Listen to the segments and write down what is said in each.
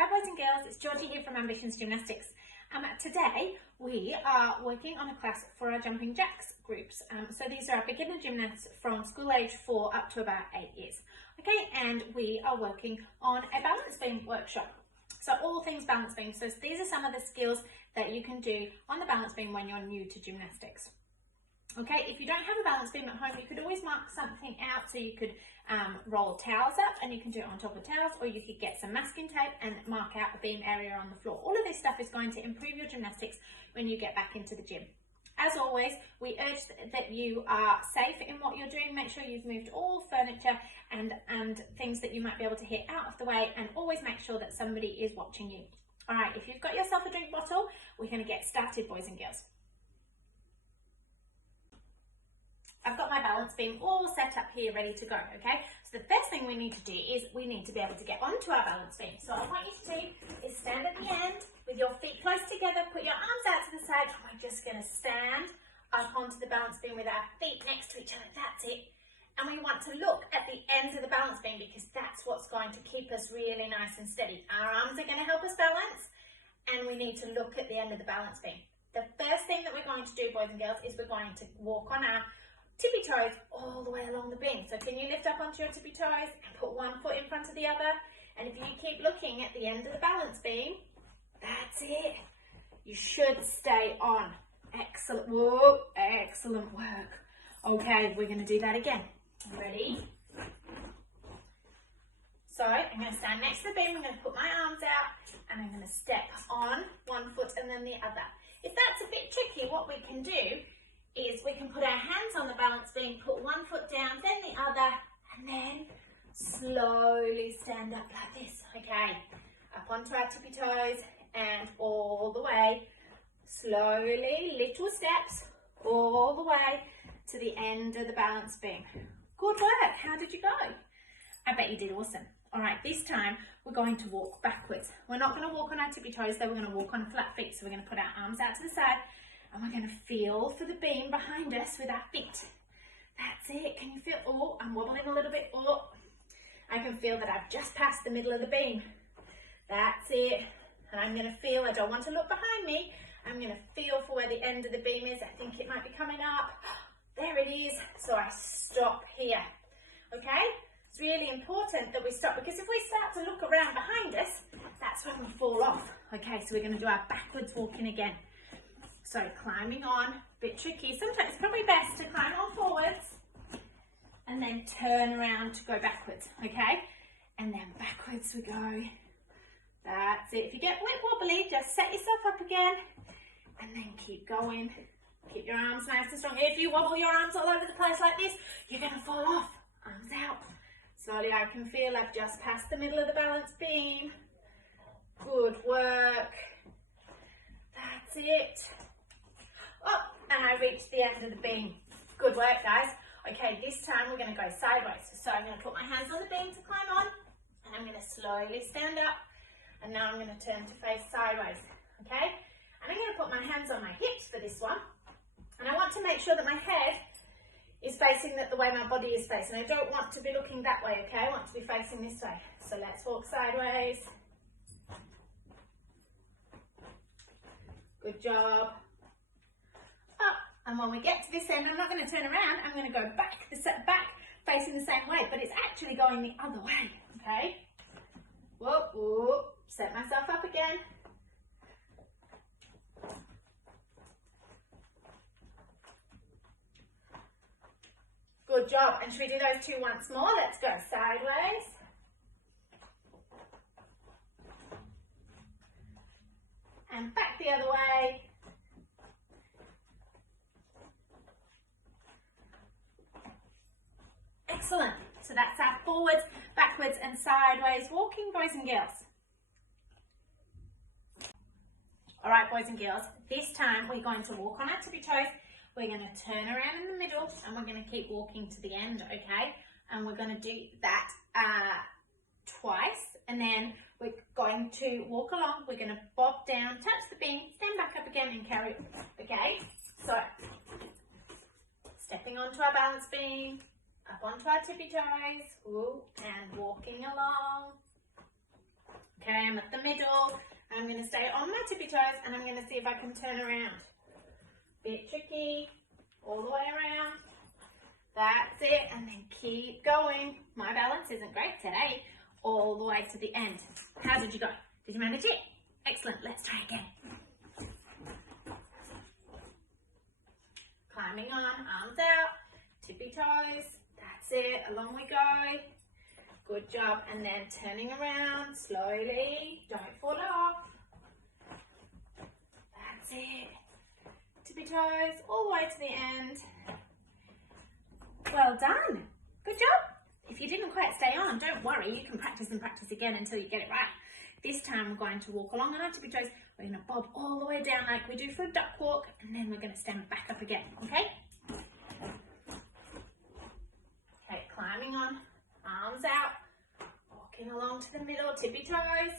Hi boys and girls, it's Georgie here from Ambitions Gymnastics. Today we are working on a class for our jumping jacks groups. So these are our beginner gymnasts from school age 4 up to about 8 years. Okay, and we are working on a balance beam workshop. So all things balance beam. So these are some of the skills that you can do on the balance beam when you're new to gymnastics. Okay, if you don't have a balance beam at home, you could always mark something out. So you could roll towels up and you can do it on top of towels, or you could get some masking tape and mark out the beam area on the floor. All of this stuff is going to improve your gymnastics when you get back into the gym. As always, we urge that you are safe in what you're doing. Make sure you've moved all furniture and things that you might be able to hit out of the way, and always make sure that somebody is watching you. All right, if you've got yourself a drink bottle, we're going to get started, boys and girls. I've got my balance beam all set up here, ready to go, okay? So the first thing we need to do is we need to be able to get onto our balance beam. So what I want you to do is stand at the end with your feet close together, put your arms out to the side, and we're just gonna stand up onto the balance beam with our feet next to each other, that's it. And we want to look at the ends of the balance beam because that's what's going to keep us really nice and steady. Our arms are gonna help us balance, and we need to look at the end of the balance beam. The first thing that we're going to do, boys and girls, is we're going to walk on our tippy toes all the way along the beam. So can you lift up onto your tippy toes and put one foot in front of the other? And if you keep looking at the end of the balance beam, that's it. You should stay on. Excellent. Whoa, excellent work. Okay, we're going to do that again. Ready? So I'm going to stand next to the beam. I'm going to put my arms out and I'm going to step on one foot and then the other. If that's a bit tricky, what we can do is we can put our hands on the balance beam, put one foot down, then the other, and then slowly stand up like this. Okay, up onto our tippy toes and all the way, slowly, little steps, all the way to the end of the balance beam. Good work. How did you go? I bet you did awesome. All right, this time we're going to walk backwards. We're not going to walk on our tippy toes, though. We're going to walk on flat feet. So we're going to put our arms out to the side, and we're going to feel for the beam behind us with our feet. That's it. Can you feel? Oh, I'm wobbling a little bit. Oh, I can feel that I've just passed the middle of the beam. That's it. And I'm going to feel, I don't want to look behind me. I'm going to feel for where the end of the beam is. I think it might be coming up. There it is. So I stop here. Okay? It's really important that we stop, because if we start to look around behind us, that's when we fall off. Okay, so we're going to do our backwards walking again. So climbing on, a bit tricky. Sometimes it's probably best to climb on forwards and then turn around to go backwards, okay? And then backwards we go. That's it. If you get a bit wobbly, just set yourself up again and then keep going. Keep your arms nice and strong. If you wobble your arms all over the place like this, you're gonna fall off. Arms out. Slowly, I can feel I've just passed the middle of the balance beam. Good work. That's it. Oh, and I reached the end of the beam. Good work, guys. Okay, this time we're going to go sideways. So I'm going to put my hands on the beam to climb on, and I'm going to slowly stand up, and now I'm going to turn to face sideways, okay? And I'm going to put my hands on my hips for this one, and I want to make sure that my head is facing the way my body is facing. I don't want to be looking that way, okay? I want to be facing this way. So let's walk sideways. Good job. And when we get to this end, I'm not going to turn around, I'm going to go back facing the same way, but it's actually going the other way, okay? Whoop, whoop, set myself up again. Good job. And should we do those two once more? Let's go sideways. And back the other way. Excellent. So that's our forwards, backwards and sideways walking, boys and girls. All right, boys and girls, this time we're going to walk on our tippy toes. We're going to turn around in the middle and we're going to keep walking to the end, okay? And we're going to do that twice, and then we're going to walk along. We're going to bob down, touch the beam, stand back up again and carry on, okay? So stepping onto our balance beam, up onto our tippy toes, ooh, and walking along. Okay, I'm at the middle. I'm going to stay on my tippy toes and I'm going to see if I can turn around. Bit tricky, all the way around. That's it, and then keep going. My balance isn't great today. All the way to the end. How did you go? Did you manage it? Excellent, let's try again. Climbing on, arms out, tippy toes. That's it, along we go. Good job, and then turning around slowly. Don't fall off. That's it. Tippy toes, all the way to the end. Well done. Good job. If you didn't quite stay on, don't worry. You can practice and practice again until you get it right. This time we're going to walk along on our tippy toes. We're going to bob all the way down like we do for a duck walk, and then we're going to stand back up again, okay? Okay, climbing on, arms out, walking along to the middle, tippy toes.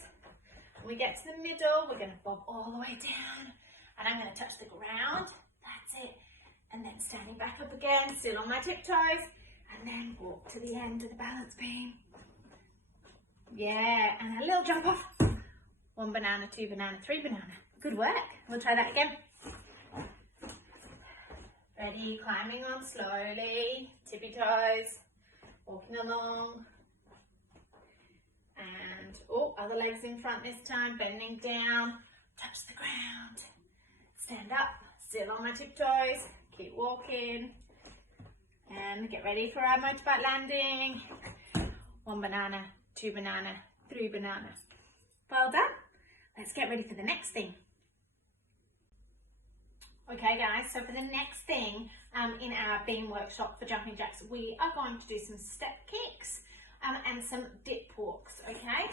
When we get to the middle, we're going to bob all the way down, and I'm going to touch the ground. That's it. And then standing back up again, still on my tiptoes, and then walk to the end of the balance beam. Yeah, and a little jump off. 1 banana, 2 banana, 3 banana. Good work. We'll try that again. Ready, climbing on slowly, tippy toes, walking along. And, oh, other legs in front this time, bending down, touch the ground. Stand up, still on my tiptoes. Keep walking and get ready for our motorbike landing. 1 banana, 2 banana, 3 banana. Well done. Let's get ready for the next thing. Okay guys, so for the next thing in our beam workshop for jumping jacks, we are going to do some step kicks and some dip walks, okay?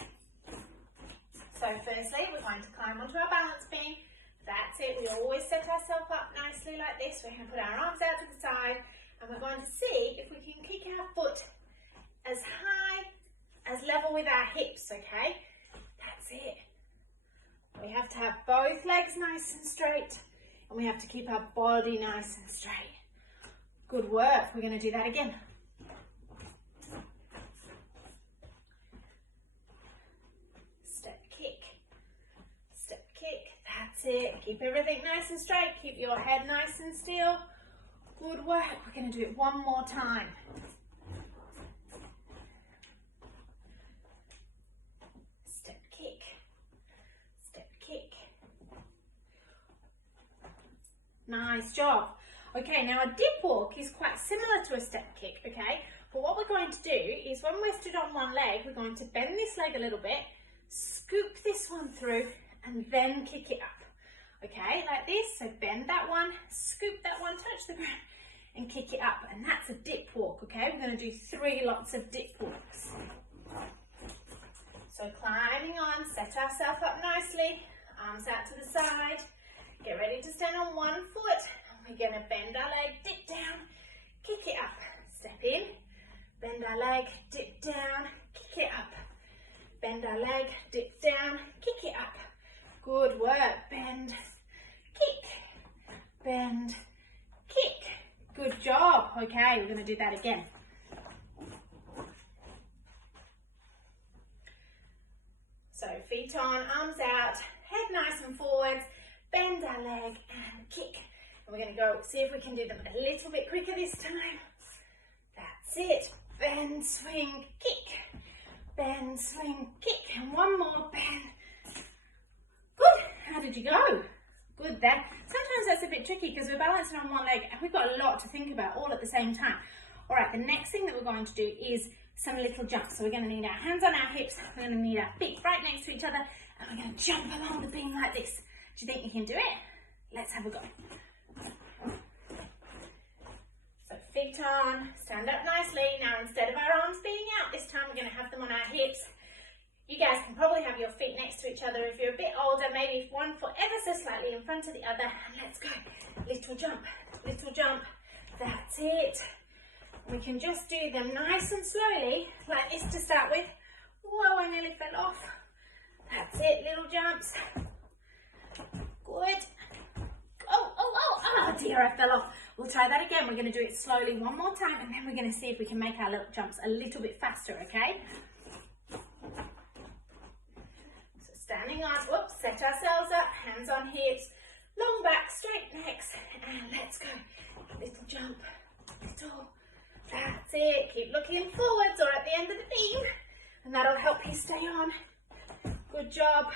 So firstly, we're going to climb onto our balance beam. That's it, we always set ourselves up nicely like this. We're going to put our arms out to the side and we're going to see if we can kick our foot as high, as level with our hips, okay? That's it. We have to have both legs nice and straight and we have to keep our body nice and straight. Good work, we're going to do that again. It. Keep everything nice and straight. Keep your head nice and still. Good work. We're going to do it one more time. Step kick. Step kick. Nice job. Okay, now a dip walk is quite similar to a step kick, okay? But what we're going to do is when we're stood on one leg, we're going to bend this leg a little bit, scoop this one through, and then kick it up. Okay, like this, so bend that one, scoop that one, touch the ground, and kick it up, and that's a dip walk, okay? We're going to do 3 lots of dip walks. So climbing on, set ourselves up nicely, arms out to the side, get ready to stand on one foot, and we're going to bend our leg, dip down, kick it up, step in, bend our leg, dip down, kick it up, bend our leg, dip down, kick it up. Good work. Bend, kick, bend, kick. Good job. Okay, we're going to do that again. So feet on, arms out, head nice and forwards, bend our leg and kick. And we're going to go see if we can do them a little bit quicker this time. That's it. Bend, swing, kick. Bend, swing, kick. And one more bend. Good. How did you go? Good there. Sometimes that's a bit tricky because we're balancing on one leg and we've got a lot to think about all at the same time. All right, the next thing that we're going to do is some little jumps. So we're going to need our hands on our hips, we're going to need our feet right next to each other, and we're going to jump along the beam like this. Do you think you can do it? Let's have a go. So feet on, stand up nicely. Now instead of our arms being out, this time we're going to have them on our hips. You guys can probably have your feet next to each other. If you're a bit older, maybe one foot ever so slightly in front of the other. And let's go. Little jump, little jump. That's it. We can just do them nice and slowly, like this to start with. Whoa, I nearly fell off. That's it, little jumps. Good. Oh dear, I fell off. We'll try that again. We're going to do it slowly one more time, and then we're going to see if we can make our little jumps a little bit faster, okay? standing on, whoops, set ourselves up, hands on hips, long back, straight necks, and let's go. Little jump, little, that's it. Keep looking forwards or at the end of the beam, and that'll help you stay on. Good job.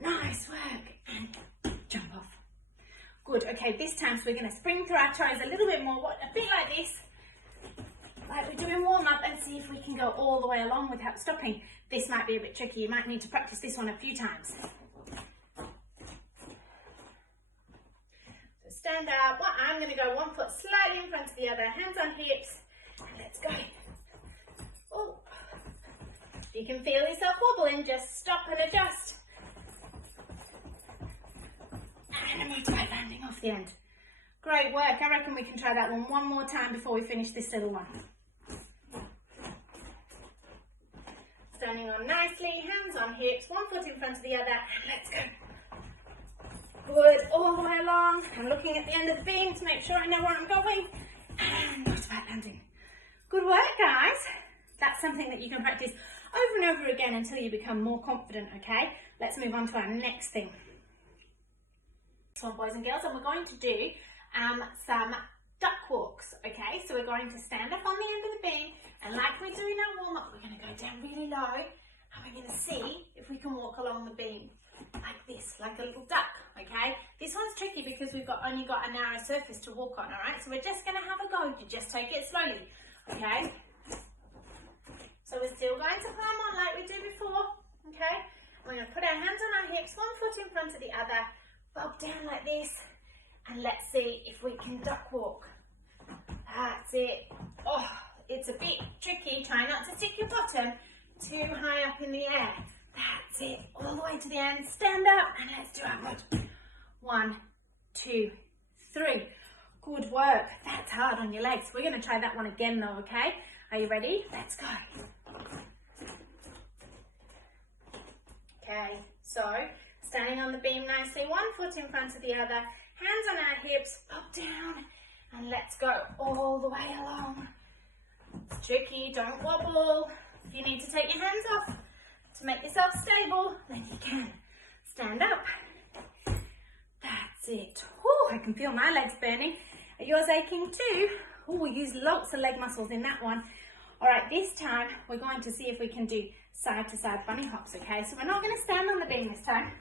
Nice work, and jump off. Good, okay, this time, so we're gonna spring through our toes a little bit more, a bit like this, like we're doing warm up, and see if we can go all the way along without stopping. This might be a bit tricky. You might need to practice this one a few times. So stand up. Well, I'm going to go one foot slightly in front of the other, hands on hips, and let's go. Oh, if you can feel yourself wobbling, just stop and adjust. And a motorbike landing off the end. Great work. I reckon we can try that one more time before we finish this little one. Standing on nicely, hands on hips, one foot in front of the other, and let's go. Good, all the way along. I'm looking at the end of the beam to make sure I know where I'm going. And motorbike landing. Good work, guys. That's something that you can practice over and over again until you become more confident, okay? Let's move on to our next thing. So, boys and girls, and we're going to do some duck walks, okay? So we're going to stand up on the end of the beam, and like we do in our warm-up, we're going to go down really low, and we're going to see if we can walk along the beam like this, like a little duck, okay? This one's tricky because we've only got a narrow surface to walk on, all right? So we're just going to have a go. You just take it slowly, okay? So we're still going to climb on like we did before, okay? We're going to put our hands on our hips, one foot in front of the other, bob down like this, and let's see if we can duck walk. That's it. Oh, it's a bit tricky. Try not to stick your bottom too high up in the air. That's it. All the way to the end. Stand up and let's do our good. 1, 2, 3. Good work. That's hard on your legs. We're going to try that one again though, okay? Are you ready? Let's go. Okay, so standing on the beam nicely, one foot in front of the other, hands on our hips, up, down, and let's go all the way along. It's tricky, don't wobble. If you need to take your hands off to make yourself stable, then you can. Stand up. That's it. Ooh, I can feel my legs burning. Are yours aching too? Ooh, we use lots of leg muscles in that one. All right, this time we're going to see if we can do side-to-side bunny hops, okay? So we're not going to stand on the beam this time.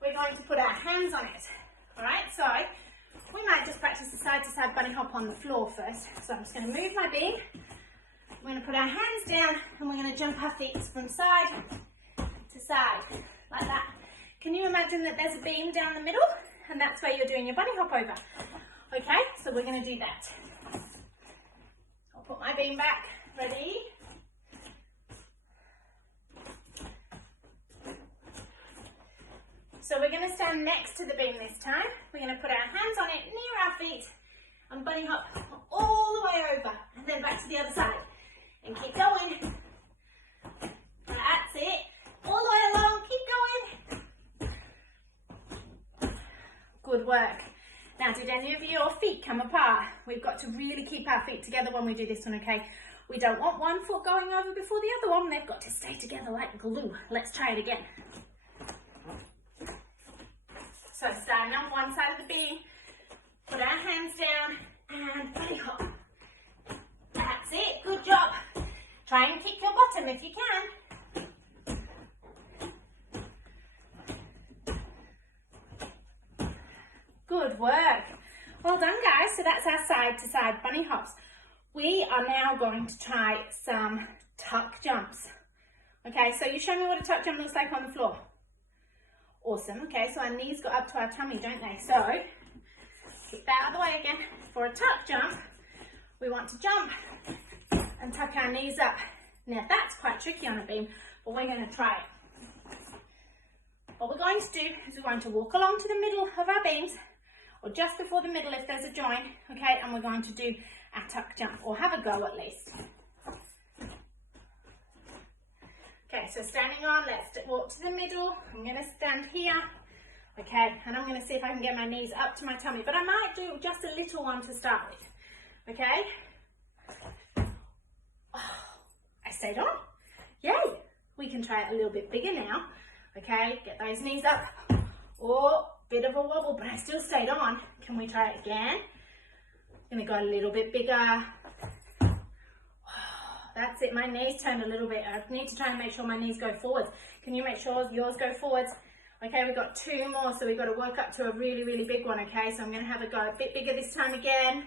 We're going to put our hands on it. All right, so we might just practice the side-to-side bunny hop on the floor first. So I'm just going to move my beam. We're going to put our hands down and we're going to jump our feet from side to side, like that. Can you imagine that there's a beam down the middle? And that's where you're doing your bunny hop over. Okay, so we're going to do that. I'll put my beam back. Ready? So we're going to stand next to the beam this time. We're going to put our hands on it near our feet and bunny hop all the way over and then back to the other side. And keep going. That's it. All the way along. Keep going. Good work. Now, did any of your feet come apart? We've got to really keep our feet together when we do this one, okay? We don't want one foot going over before the other one. They've got to stay together like glue. Let's try it again. So starting on one side of the beam, put our hands down and bunny hop. That's it, good job. Try and kick your bottom if you can. Good work. Well done, guys. So that's our side-to-side bunny hops. We are now going to try some tuck jumps. Okay, so you show me what a tuck jump looks like on the floor. Awesome. Okay, so our knees go up to our tummy, don't they? So, keep that out of the way again. For a tuck jump, we want to jump and tuck our knees up. Now, that's quite tricky on a beam, but we're going to try it. What we're going to do is we're going to walk along to the middle of our beams, or just before the middle if there's a join, okay, and we're going to do our tuck jump, or have a go at least. Okay, so standing on, let's walk to the middle. I'm going to stand here, okay, and I'm going to see if I can get my knees up to my tummy, but I might do just a little one to start with, okay? Oh, I stayed on. Yay! We can try it a little bit bigger now. Okay, get those knees up. Oh, bit of a wobble, but I still stayed on. Can we try it again? I'm gonna go a little bit bigger. That's it, my knees turned a little bit. I need to try and make sure my knees go forwards. Can you make sure yours go forwards? Okay, we've got 2 more, so we've got to work up to a really, really big one, okay? So I'm gonna have a go a bit bigger this time again.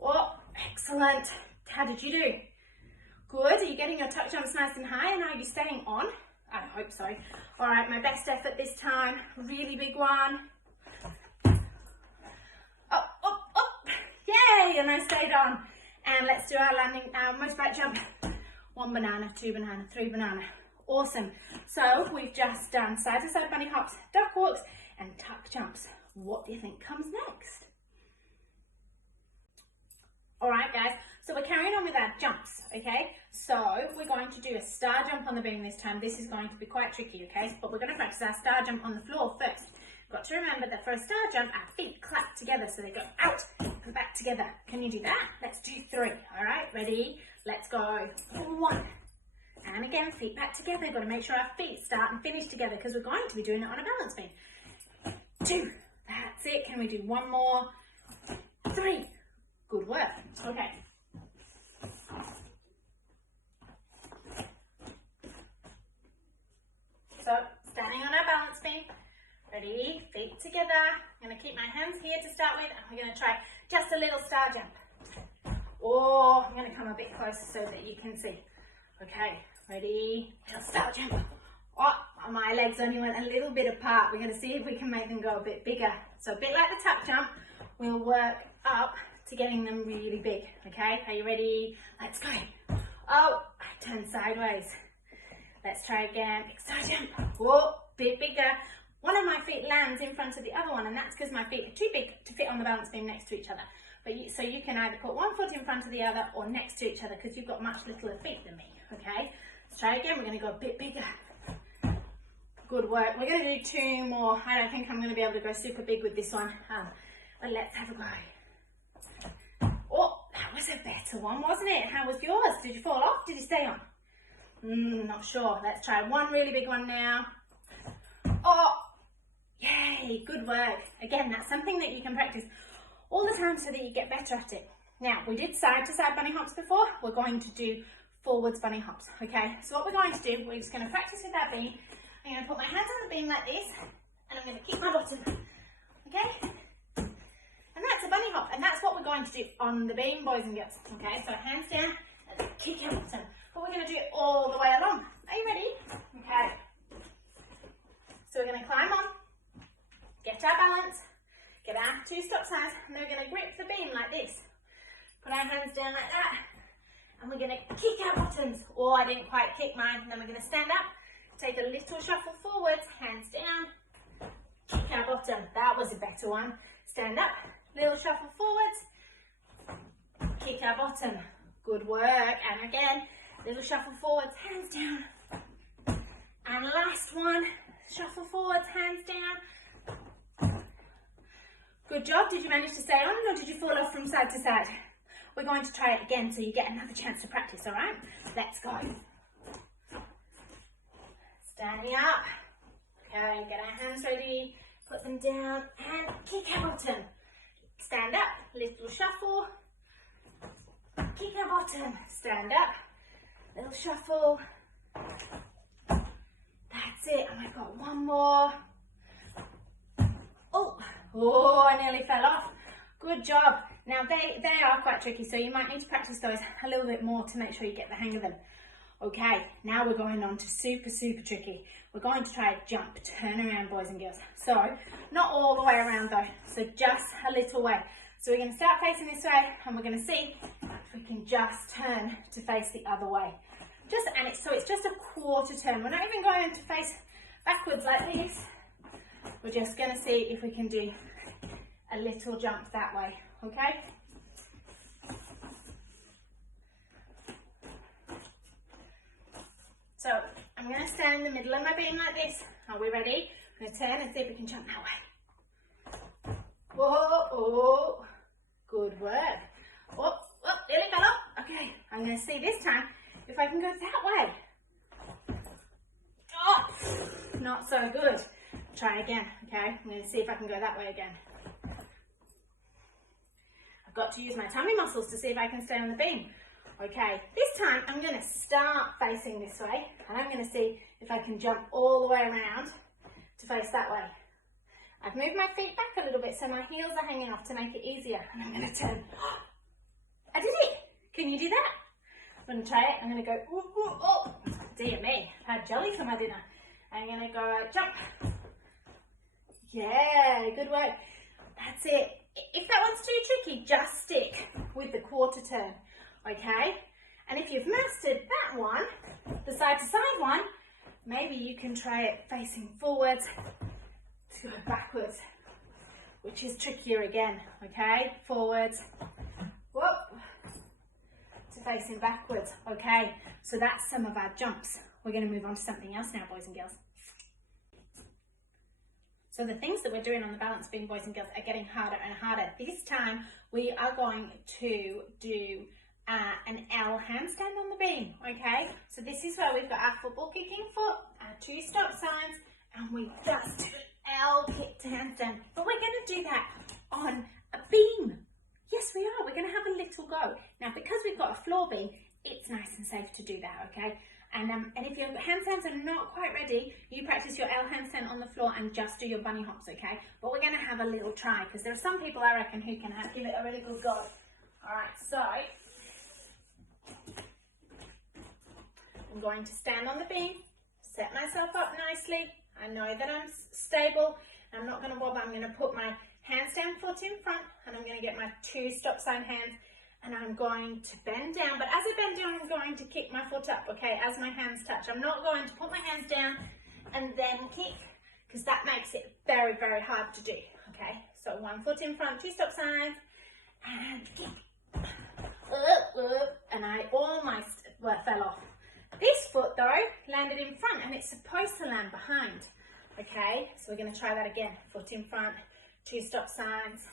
Oh, excellent. How did you do? Good, are you getting your tuck jumps nice and high, and are you staying on? I hope so. All right, my best effort this time. Really big one. Up, up, up. Yay, and I stayed on. And let's do our landing, our most back jump. 1 banana, 2 banana, 3 banana. Awesome. So we've just done side to side bunny hops, duck walks, and tuck jumps. What do you think comes next? All right, guys. So we're carrying on with our jumps, okay? So we're going to do a star jump on the beam this time. This is going to be quite tricky, okay? But we're going to practice our star jump on the floor first. Got to remember that for a star jump, our feet clap together, so they go out and back together. Can you do that? Let's do 3, all right? Ready? Let's go. 1. And again, feet back together. Got to make sure our feet start and finish together because we're going to be doing it on a balance beam. 2. That's it. Can we do 1 more? 3. Good work. Okay. So, standing on our balance beam. Ready? Feet together. I'm going to keep my hands here to start with, and we're going to try just a little star jump. Or I'm going to come a bit closer so that you can see. Okay, ready? Little star jump. Oh, my legs only went a little bit apart. We're going to see if we can make them go a bit bigger. So a bit like the tuck jump, we'll work up to getting them really big. Okay, are you ready? Let's go. Oh, I turned sideways. Let's try again. Big star jump. Whoa, bit bigger. One of my feet lands in front of the other one, and that's because my feet are too big to fit on the balance beam next to each other. But so you can either put one foot in front of the other or next to each other because you've got much littler feet than me, okay? Let's try again. We're going to go a bit bigger. Good work. We're going to do 2 more. I don't think I'm going to be able to go super big with this one, but let's have a go. Oh, that was a better one, wasn't it? How was yours? Did you fall off? Did you stay on? Not sure. Let's try one really big one now. Oh, yay, good work. Again, that's something that you can practice all the time so that you get better at it. Now, we did side to side bunny hops before. We're going to do forwards bunny hops, okay? So what we're going to do, we're just going to practice with that beam. I'm going to put my hands on the beam like this, and I'm going to kick my bottom, okay? And that's a bunny hop, and that's what we're going to do on the beam, boys and girls, okay? So hands down, and kick your bottom. But we're going to do it all the way along. Are you ready? Okay. So we're going to climb on, get our balance, get our 2 stop signs, and then we're going to grip the beam like this. Put our hands down like that, and we're going to kick our bottoms. Oh, I didn't quite kick mine. And then we're going to stand up, take a little shuffle forwards, hands down, kick our bottom. That was a better one. Stand up, little shuffle forwards, kick our bottom. Good work. And again, little shuffle forwards, hands down. And last one, shuffle forwards, hands down. Good job. Did you manage to stay on, or did you fall off from side to side? We're going to try it again so you get another chance to practice, all right? Let's go. Standing up. Okay, get our hands ready, put them down, and kick our bottom. Stand up, little shuffle, kick our bottom, stand up, little shuffle. That's it, and we've got one more. Oh, I nearly fell off. Good job. Now they are quite tricky, so you might need to practice those a little bit more to make sure you get the hang of them. Okay, now we're going on to super, super tricky. We're going to try a jump, turn around, boys and girls. So, not all the way around though, so just a little way. So we're going to start facing this way, and we're going to see if we can just turn to face the other way. So it's just a quarter turn. We're not even going to face backwards like this. We're just going to see if we can do a little jump that way, okay? So I'm going to stand in the middle of my beam like this. Are we ready? I'm going to turn and see if we can jump that way. Whoa, oh, good work. Oh, there we go. Okay, I'm going to see this time if I can go that way. Oh, not so good. Try again, okay? I'm going to see if I can go that way again. I've got to use my tummy muscles to see if I can stay on the beam. Okay, this time I'm going to start facing this way, and I'm going to see if I can jump all the way around to face that way. I've moved my feet back a little bit so my heels are hanging off to make it easier, and I'm going to turn. I did it! Can you do that? I'm going to try it. I'm going to go, ooh, ooh, oh, dear me, I've had jelly for my dinner. I'm going to go jump. Yeah, good work. That's it. If that one's too tricky, just stick with the quarter turn, okay? And if you've mastered that one, the side to side one, maybe you can try it facing forwards to go backwards, which is trickier again, okay? Forwards, whoop, to facing backwards, okay? So that's some of our jumps. We're going to move on to something else now, boys and girls. So the things that we're doing on the balance beam, boys and girls, are getting harder and harder. This time we are going to do an L handstand on the beam, okay? So this is where we've got our football kicking foot, our 2 stop signs, and we just do an L kick to handstand. But we're going to do that on a beam. Yes, we are. We're going to have a little go. Now, because we've got a floor beam, it's nice and safe to do that, okay? And if your handstands are not quite ready, you practice your L handstand on the floor and just do your bunny hops, okay? But we're going to have a little try because there are some people, I reckon, who can give it a really good go. All right, so I'm going to stand on the beam, set myself up nicely. I know that I'm stable. I'm not going to wobble. I'm going to put my handstand foot in front and I'm going to get my 2 stop sign hands. And I'm going to bend down, but as I bend down, I'm going to kick my foot up, okay, as my hands touch. I'm not going to put my hands down and then kick, because that makes it very, very hard to do, okay? So 1 foot in front, 2 stop signs, and kick. And I almost fell off. This foot, though, landed in front, and it's supposed to land behind, okay? So we're going to try that again. Foot in front, 2 stop signs.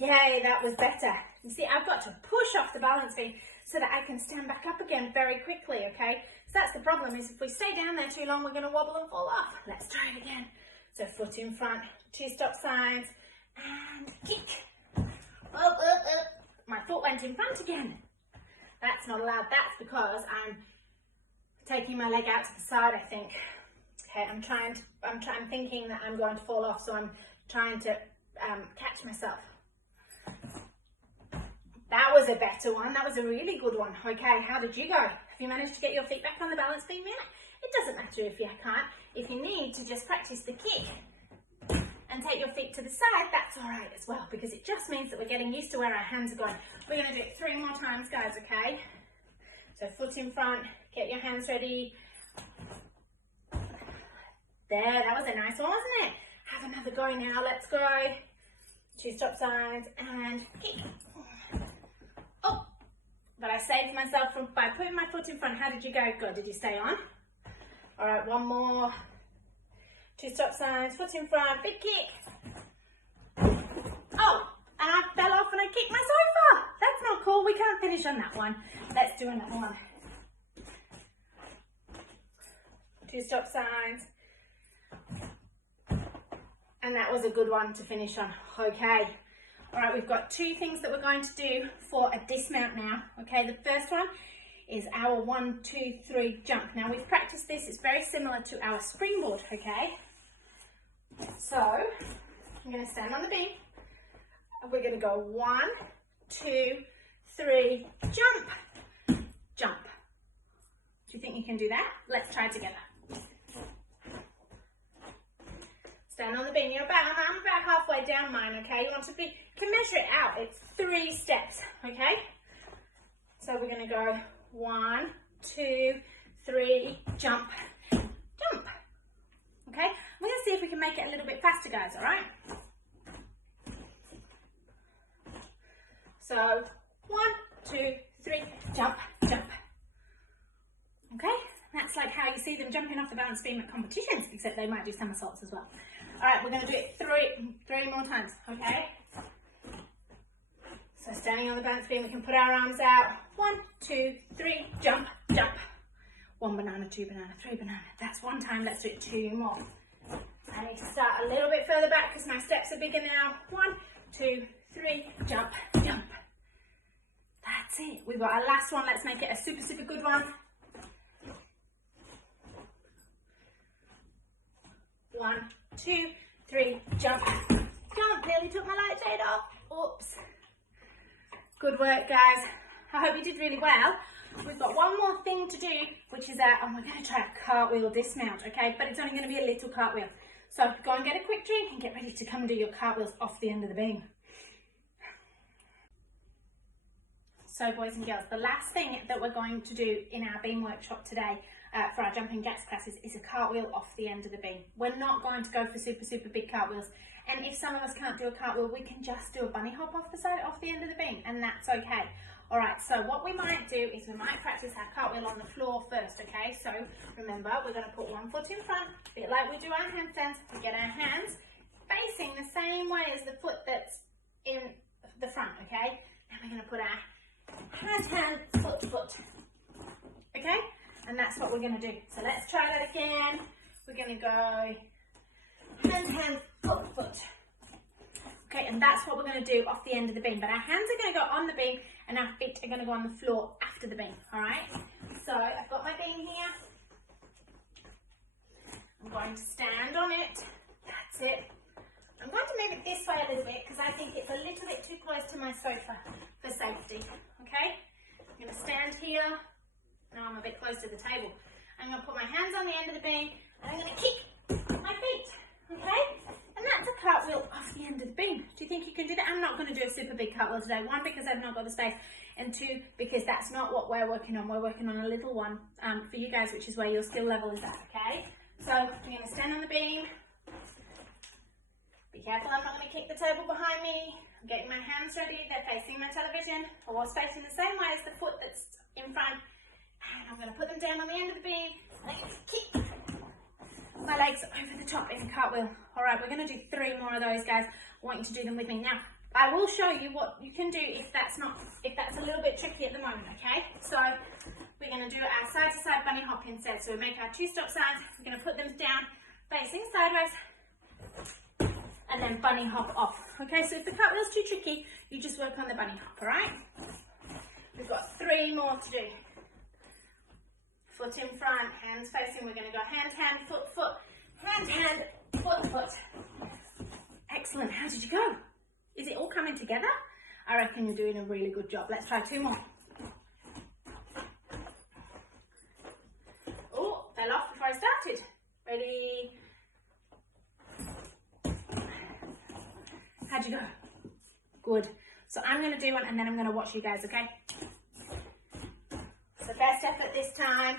Yay, that was better. You see, I've got to push off the balance beam so that I can stand back up again very quickly, okay? So that's the problem, is if we stay down there too long, we're going to wobble and fall off. Let's try it again. So foot in front, 2 stop signs, and kick. My foot went in front again. That's not allowed. That's because I'm taking my leg out to the side, I think. Okay, I'm thinking that I'm going to fall off, so I'm trying to catch myself. That was a better one. That was a really good one. Okay, how did you go? Have you managed to get your feet back on the balance beam yet? It doesn't matter if you can't. If you need to just practice the kick and take your feet to the side, that's all right as well, because it just means that we're getting used to where our hands are going. We're going to do it 3 more times, guys, okay? So foot in front, get your hands ready. There, that was a nice one, wasn't it? Have another go now. Let's go. 2 stop signs and kick. Oh, but I saved myself by putting my foot in front. How did you go? Good. Did you stay on? All right, 1 more. 2 stop signs, foot in front, big kick. Oh, and I fell off and I kicked my sofa. That's not cool. We can't finish on that one. Let's do another one. 2 stop signs. And that was a good one to finish on. Okay. All right, we've got 2 things that we're going to do for a dismount now. Okay, the first one is our 1, 2, 3 jump. Now we've practiced this. It's very similar to our springboard, okay? So I'm going to stand on the beam. And we're going to go 1, 2, 3, jump, jump. Do you think you can do that? Let's try it together. Stand on the beam. I'm about halfway down mine, okay? You can measure it out. It's 3 steps, okay? So we're going to go 1, 2, 3, jump, jump. Okay? We're going to see if we can make it a little bit faster, guys, all right? So 1, 2, 3, jump, jump. Okay? That's like how you see them jumping off the balance beam at competitions, except they might do somersaults as well. All right, we're going to do it 3 more times, okay? So standing on the balance beam, we can put our arms out. 1, 2, 3, jump, jump. 1 banana, 2 banana, 3 banana. That's one time. Let's do it 2 more. I need to start a little bit further back because my steps are bigger now. 1, 2, 3, jump, jump. That's it. We've got our last one. Let's make it a super, super good one. 1, 2, 3, jump. Jump. Nearly took my light shade off. Oops. Good work, guys. I hope you did really well. We've got one more thing to do, which is we're going to try a cartwheel dismount, okay? But it's only going to be a little cartwheel. So go and get a quick drink and get ready to come and do your cartwheels off the end of the beam. So boys and girls, the last thing that we're going to do in our beam workshop today for our jumping jacks classes is a cartwheel off the end of the beam. We're not going to go for super, super big cartwheels. And if some of us can't do a cartwheel, we can just do a bunny hop off the end of the beam, and that's okay. All right, so what we might do is we might practice our cartwheel on the floor first, okay? So remember, we're going to put one foot in front, a bit like we do our handstands. We get our hands facing the same way as the foot that's in the front, okay? And we're going to put our hand, foot, okay? And that's what we're going to do. So let's try that again. We're going to go hand, foot. Okay, and that's what we're going to do off the end of the beam. But our hands are going to go on the beam and our feet are going to go on the floor after the beam, all right? So I've got my beam here. I'm going to stand on it. That's it. I'm going to move it this way a little bit because I think it's a little bit too close to my sofa for safety, okay? I'm going to stand here. Now I'm a bit close to the table. I'm going to put my hands on the end of the beam and I'm going to kick my feet, okay? And that's a cartwheel off the end of the beam. Do you think you can do that? I'm not going to do a super big cartwheel today. 1, because I've not got the space. And 2, because that's not what we're working on. We're working on a little one for you guys, which is where your skill level is at, okay? So I'm going to stand on the beam. Be careful, I'm not going to kick the table behind me. I'm getting my hands ready. They're facing my television. Or facing the same way as the foot that's in front. And I'm going to put them down on the end of the beam. And I'm going to kick my legs over the top in a cartwheel. All right, we're going to do 3 more of those, guys. I want you to do them with me. Now, I will show you what you can do if that's a little bit tricky at the moment, okay? So we're going to do our side-to-side bunny hop instead. So we make our 2 stop signs. We're going to put them down, facing sideways, and then bunny hop off. Okay, so if the cartwheel's too tricky, you just work on the bunny hop, all right? We've got 3 more to do. Foot in front, hands facing. We're going to go hand, foot, hand, foot. Excellent. How did you go? Is it all coming together? I reckon you're doing a really good job. Let's try 2 more. Oh, fell off before I started. Ready? How'd you go? Good. So I'm going to do one and then I'm going to watch you guys, okay? So best effort this time.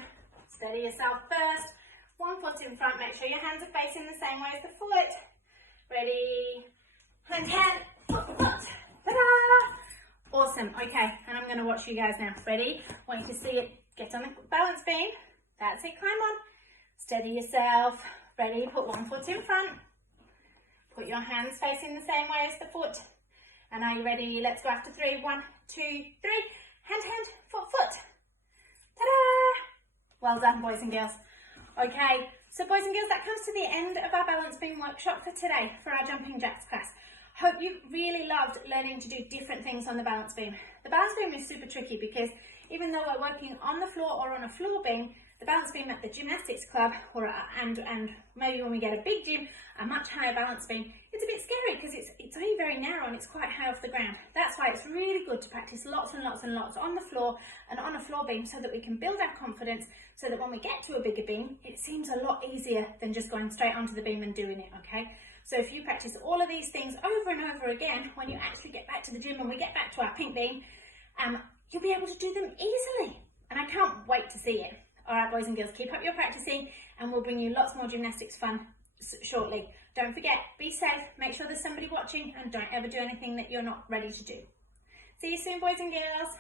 Steady yourself first. 1 foot in front. Make sure your hands are facing the same way as the foot. Ready? Hand, foot. Ta-da! Awesome. Okay, and I'm going to watch you guys now. Ready? Want you to see it. Get on the balance beam. That's it. Climb on. Steady yourself. Ready? Put 1 foot in front. Put your hands facing the same way as the foot. And are you ready? Let's go after 3. 1, 2, 3. Hand, foot. Ta-da! Well done, boys and girls. Okay, so boys and girls, that comes to the end of our balance beam workshop for today for our jumping jacks class. Hope you really loved learning to do different things on the balance beam. The balance beam is super tricky because even though we're working on the floor or on a floor beam, the balance beam at the gymnastics club and maybe when we get a big gym, a much higher balance beam, it's a bit scary because it's only very narrow and it's quite high off the ground. That's why it's really good to practice lots and lots on the floor and on a floor beam so that we can build our confidence so that when we get to a bigger beam, it seems a lot easier than just going straight onto the beam and doing it, okay? So if you practice all of these things over and over again, when you actually get back to the gym and we get back to our pink beam, you'll be able to do them easily. And I can't wait to see it. All right, boys and girls, keep up your practicing and we'll bring you lots more gymnastics fun shortly. Don't forget, be safe, make sure there's somebody watching and don't ever do anything that you're not ready to do. See you soon, boys and girls.